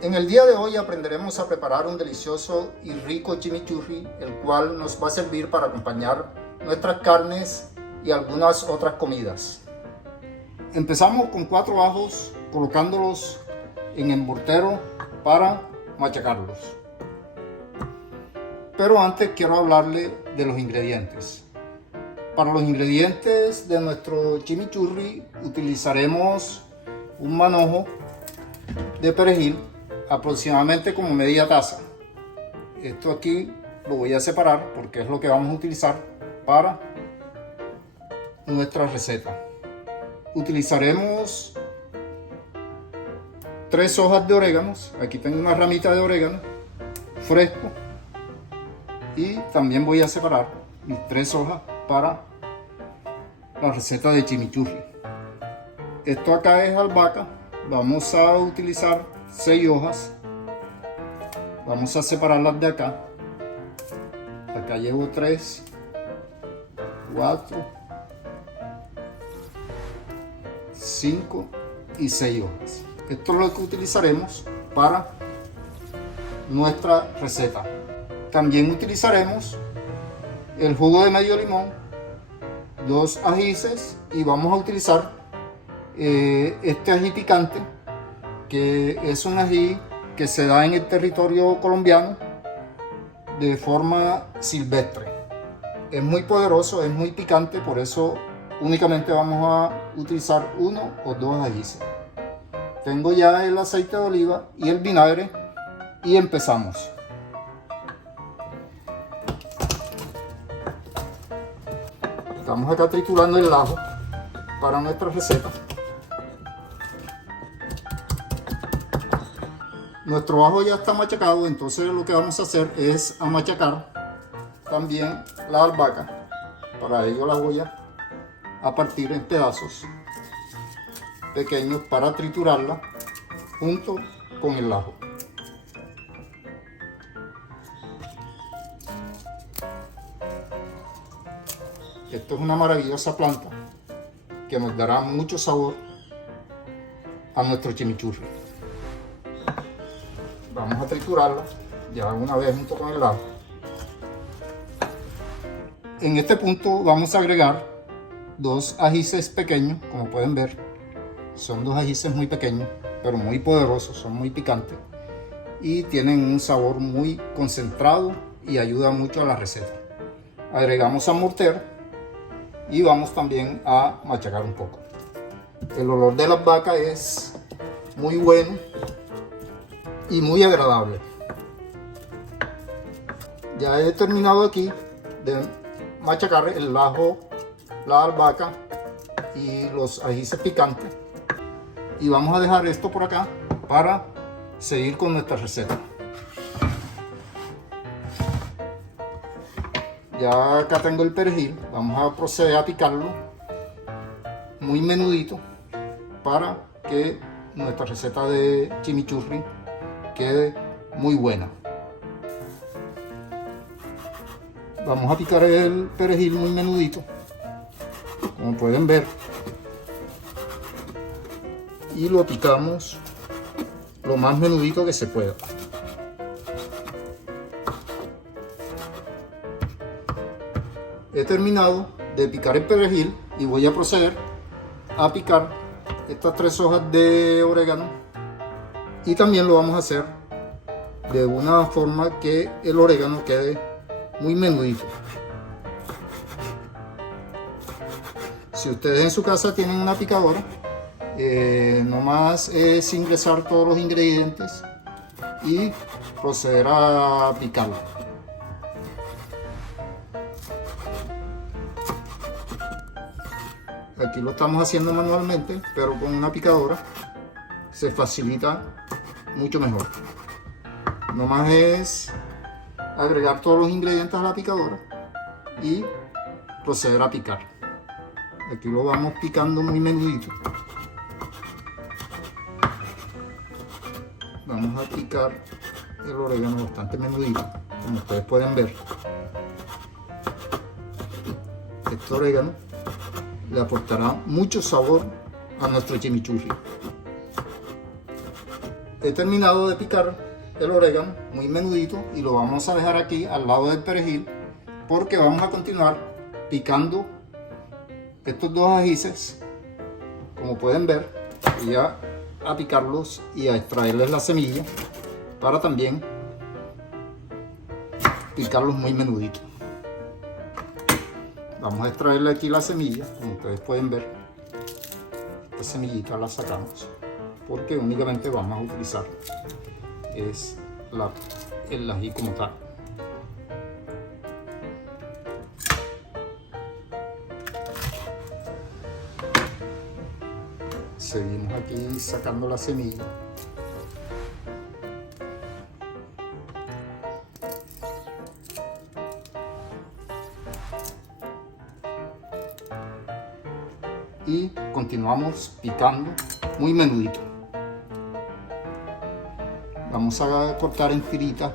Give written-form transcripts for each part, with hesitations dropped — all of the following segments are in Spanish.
En el día de hoy aprenderemos a preparar un delicioso y rico chimichurri, el cual nos va a servir para acompañar nuestras carnes y algunas otras comidas. Empezamos con 4 ajos, colocándolos en el mortero para machacarlos. Pero antes quiero hablarle de los ingredientes. Para los ingredientes de nuestro chimichurri utilizaremos un manojo de perejil, aproximadamente como media taza. Esto aquí lo voy a separar porque es lo que vamos a utilizar para nuestra receta. Utilizaremos 3 hojas de oréganos. Aquí tengo una ramita de orégano fresco, y también voy a separar mis 3 hojas para la receta de chimichurri. Esto acá es albahaca. Vamos a utilizar 6 hojas. Vamos a separarlas de acá. Acá llevo 3, 4, 5 y 6 hojas. Esto es lo que utilizaremos para nuestra receta. También utilizaremos el jugo de medio limón, 2 ajíes, y vamos a utilizar este ají picante, que es un ají que se da en el territorio colombiano de forma silvestre. Es muy poderoso, es muy picante, por eso únicamente vamos a utilizar 1 o 2 ajíes. Tengo ya el aceite de oliva y el vinagre y empezamos. Estamos acá triturando el ajo para nuestra receta. Nuestro ajo ya está machacado, entonces lo que vamos a hacer es machacar también la albahaca. Para ello la voy a partir en pedazos pequeños para triturarla junto con el ajo. Esto es una maravillosa planta que nos dará mucho sabor a nuestro chimichurri. Vamos a triturarla ya una vez junto con el ajo. En este punto vamos a agregar 2 ajíes pequeños, como pueden ver. Son 2 ajíes muy pequeños, pero muy poderosos, son muy picantes y tienen un sabor muy concentrado y ayuda mucho a la receta. Agregamos al mortero y vamos también a machacar un poco. El olor de la albahaca es muy bueno y muy agradable. Ya he terminado aquí de machacar el ajo, la albahaca y los ajíes picantes, y vamos a dejar esto por acá para seguir con nuestra receta. Ya acá tengo el perejil, vamos a proceder a picarlo muy menudito para que nuestra receta de chimichurri quede muy buena. Vamos a picar el perejil muy menudito, como pueden ver, y lo picamos lo más menudito que se pueda. He terminado de picar el perejil y voy a proceder a picar estas 3 hojas de orégano, y también lo vamos a hacer de una forma que el orégano quede muy menudito. Si ustedes en su casa tienen una picadora, nomás es ingresar todos los ingredientes y proceder a picarlo. Aquí lo estamos haciendo manualmente, pero con una picadora se facilita mucho mejor. Nomás es agregar todos los ingredientes a la picadora y proceder a picar. Aquí lo vamos picando muy menudito. Vamos a picar el orégano bastante menudito, como ustedes pueden ver. Este orégano le aportará mucho sabor a nuestro chimichurri. He terminado de picar el orégano muy menudito y lo vamos a dejar aquí al lado del perejil, porque vamos a continuar picando estos dos ajíes, como pueden ver, y a picarlos y a extraerles la semilla para también picarlos muy menuditos. Vamos a extraerle aquí la semilla, como ustedes pueden ver. Esta semillita la sacamos porque únicamente vamos a utilizar el ají como tal. Seguimos aquí sacando la semilla. Y continuamos picando muy menudito. Vamos a cortar en tiritas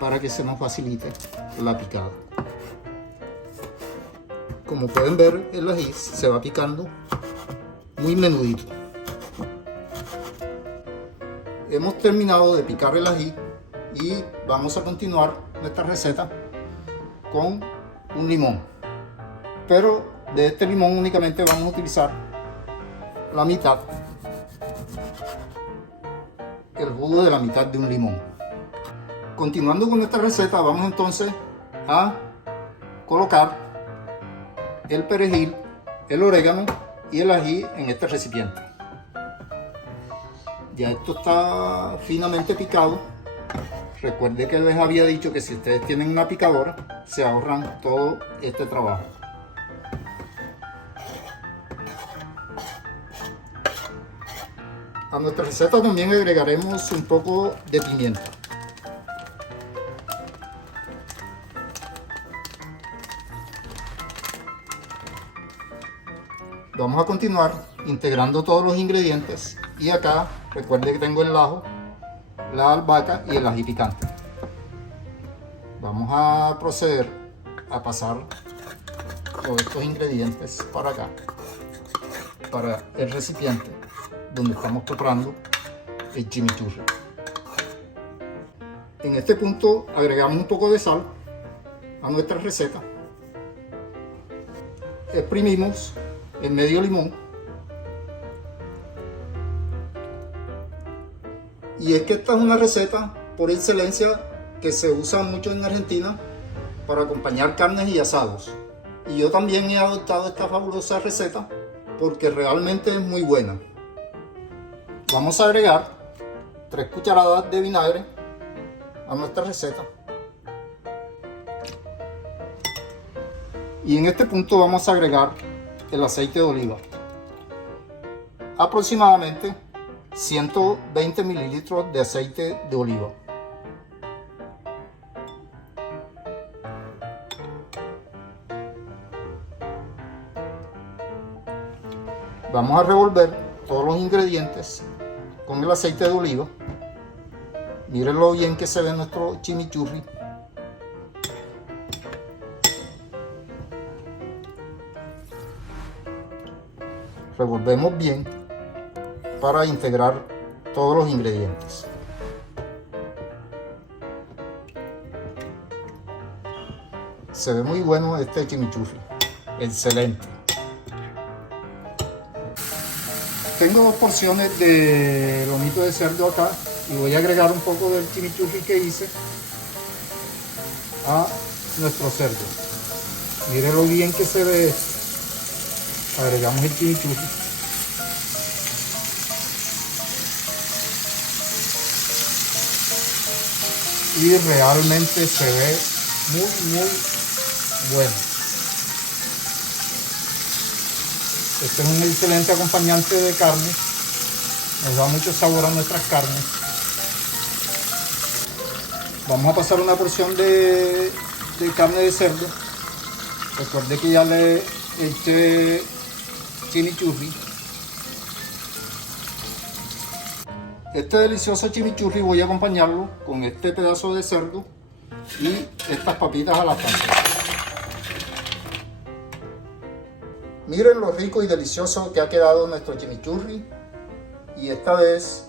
para que se nos facilite la picada. Como pueden ver, el ají se va picando muy menudito. Hemos terminado de picar el ají y vamos a continuar nuestra receta con un limón. Pero de este limón únicamente vamos a utilizar la mitad, el jugo de la mitad de un limón. Continuando con nuestra receta, vamos entonces a colocar el perejil, el orégano y el ají en este recipiente. Ya esto está finamente picado. Recuerde que les había dicho que si ustedes tienen una picadora, se ahorran todo este trabajo. A nuestra receta también agregaremos un poco de pimienta. Vamos a continuar integrando todos los ingredientes y acá recuerde que tengo el ajo, la albahaca y el ají picante. Vamos a proceder a pasar todos estos ingredientes para acá, para el recipiente donde estamos preparando el chimichurri. En este punto agregamos un poco de sal a nuestra receta. Exprimimos el medio limón. Y es que esta es una receta por excelencia que se usa mucho en Argentina para acompañar carnes y asados. Y yo también he adoptado esta fabulosa receta porque realmente es muy buena. Vamos a agregar 3 cucharadas de vinagre a nuestra receta. Y en este punto vamos a agregar el aceite de oliva. Aproximadamente 120 mililitros de aceite de oliva. Vamos a revolver todos los ingredientes con el aceite de oliva. Miren lo bien que se ve nuestro chimichurri. Revolvemos bien para integrar todos los ingredientes. Se ve muy bueno este chimichurri, excelente. Tengo 2 porciones de lomito de cerdo acá y voy a agregar un poco del chimichurri que hice a nuestro cerdo. Miren lo bien que se ve esto. Agregamos el chimichurri. Y realmente se ve muy bueno. Este es un excelente acompañante de carne. Nos da mucho sabor a nuestras carnes. Vamos a pasar una porción de carne de cerdo. Recuerde que ya le eché chimichurri. Este delicioso chimichurri voy a acompañarlo con este pedazo de cerdo y estas papitas a la francesa. Miren lo rico y delicioso que ha quedado nuestro chimichurri y esta vez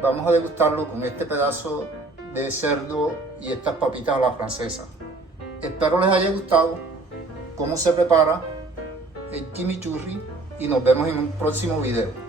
vamos a degustarlo con este pedazo de cerdo y estas papitas a la francesa. Espero les haya gustado cómo se prepara el chimichurri y nos vemos en un próximo video.